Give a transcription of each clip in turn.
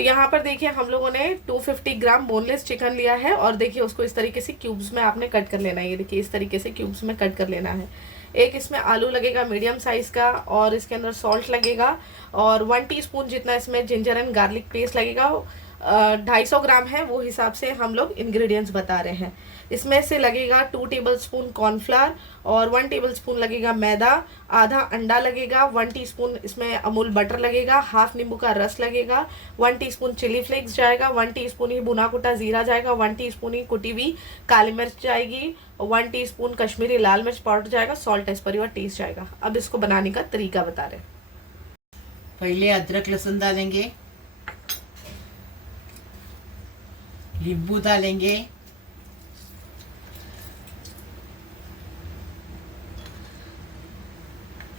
तो यहाँ पर देखिए हम लोगों ने 250 ग्राम बोनलेस चिकन लिया है और देखिए उसको इस तरीके से क्यूब्स में आपने कट कर लेना है। ये देखिए इस तरीके से क्यूब्स में कट कर लेना है। एक इसमें आलू लगेगा मीडियम साइज़ का और इसके अंदर सॉल्ट लगेगा और 1 टीस्पून जितना इसमें जिंजर एंड गार्लिक पेस्ट लगेगा। 250 ग्राम है, वो हिसाब से हम लोग इंग्रेडिएंट्स बता रहे हैं। इसमें से लगेगा 2 टेबलस्पून कॉर्नफ्लावर और 1 टेबलस्पून लगेगा मैदा, आधा अंडा लगेगा, 1 टीस्पून इसमें अमूल बटर लगेगा, हाफ नींबू का रस लगेगा, 1 टीस्पून चिली फ्लेक्स जाएगा, 1 टीस्पून ही भुना कुटा जीरा जाएगा, 1 टीस्पून ही कुटी हुई काली मिर्च जाएगी, 1 टीस्पून कश्मीरी लाल मिर्च पाउडर जाएगा, salt as per your taste जाएगा। अब इसको बनाने का तरीका बता रहे हैं। पहले अदरक लहसुन डालेंगे, नींबू डालेंगे,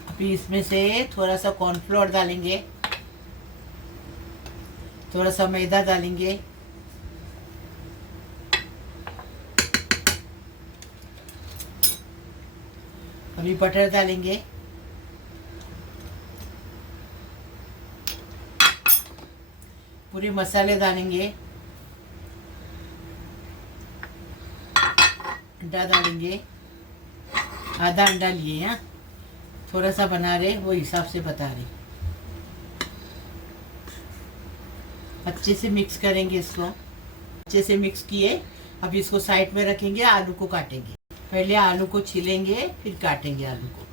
अभी इसमें से थोड़ा सा कॉर्नफ्लोर डालेंगे, थोड़ा सा मैदा डालेंगे, अभी बटर डालेंगे, पूरे मसाले डालेंगे, अंडा डालेंगे, आधा अंडा लिए हैं, थोड़ा सा बना रहे वो हिसाब से बता रहे। अच्छे से मिक्स करेंगे इसको, अच्छे से मिक्स किए। अब इसको साइड में रखेंगे, आलू को काटेंगे। पहले आलू को छीलेंगे फिर काटेंगे आलू को।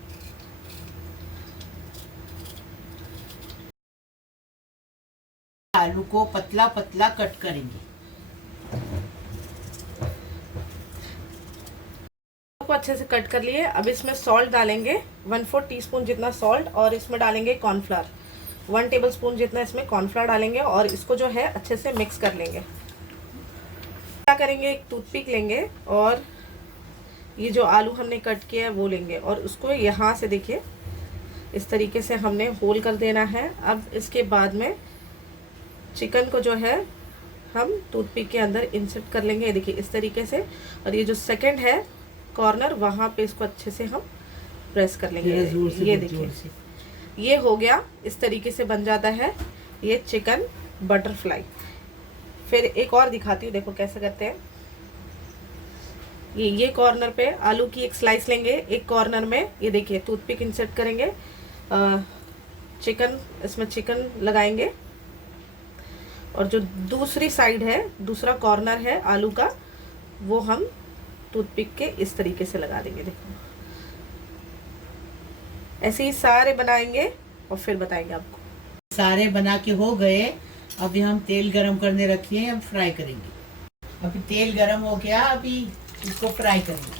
आलू को पतला पतला कट करेंगे। को अच्छे से कट कर लिए। अब इसमें सॉल्ट डालेंगे 1/4 टीस्पून जितना सॉल्ट और इसमें डालेंगे कॉर्नफ्लावर 1 टेबलस्पून जितना इसमें कॉर्नफ्लावर डालेंगे और इसको जो है अच्छे से मिक्स कर लेंगे। क्या करेंगे, एक टूथपिक लेंगे और ये जो आलू हमने कट किया है वो लेंगे और उसको यहाँ से देखिए इस तरीके से हमने होल कर देना है। अब इसके बाद में चिकन को जो है हम टूथपिक के अंदर इंसर्ट कर लेंगे, देखिए इस तरीके से। और ये जो सेकंड है कॉर्नर, वहाँ पे इसको अच्छे से हम प्रेस कर लेंगे। ये देखिए ये हो गया, इस तरीके से बन जाता है ये चिकन बटरफ्लाई। फिर एक और दिखाती हूँ, देखो कैसे करते हैं। ये कॉर्नर पे आलू की एक स्लाइस लेंगे, एक कॉर्नर में ये देखिए टूथपिक इंसर्ट करेंगे, चिकन इसमें चिकन लगाएंगे और जो दूसरी साइड है, दूसरा कॉर्नर है आलू का, वो हम टूथपिक के इस तरीके से लगा देंगे। देखो ऐसे ही सारे बनाएंगे और फिर बताएंगे आपको। सारे बना के हो गए। अभी हम तेल गरम करने रखिए, हम फ्राई करेंगे। अभी तेल गरम हो गया, अभी इसको फ्राई करेंगे।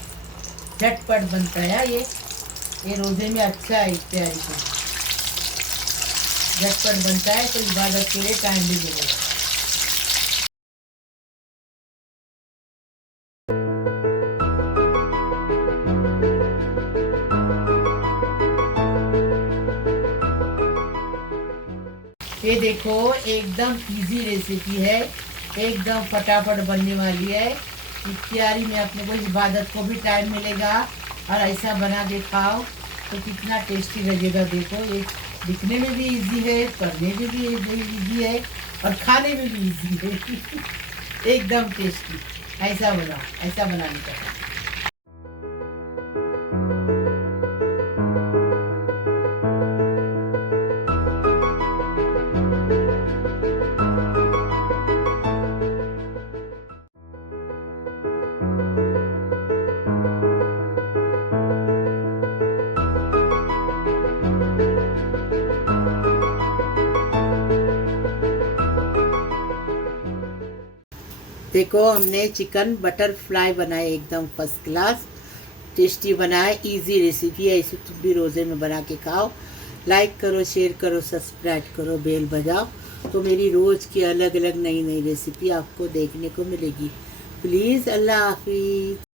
झटपट बनता है ये रोजे में अच्छा है, तैयारी को झटपट बनता है तो इबादत के लिए टाइम भी मिलेगा। ये देखो एकदम इजी रेसिपी है, एकदम फटाफट बनने वाली है। तैयारी में अपने को इबादत को भी टाइम मिलेगा और ऐसा बना के खाओ तो कितना टेस्टी लगेगा। देखो ये दिखने में भी इजी है, करने में भी इजी है और खाने में भी इजी है। एकदम टेस्टी। ऐसा बनाओ, ऐसा बनाने का। देखो हमने चिकन बटरफ्लाई बनाए, एकदम फर्स्ट क्लास टेस्टी बनाए। इजी रेसिपी है, इसे तुम भी रोज़े में बना के खाओ। लाइक करो, शेयर करो, सब्सक्राइब करो, बेल बजाओ तो मेरी रोज़ की अलग अलग नई नई रेसिपी आपको देखने को मिलेगी। प्लीज़, अल्लाह हाफिज़।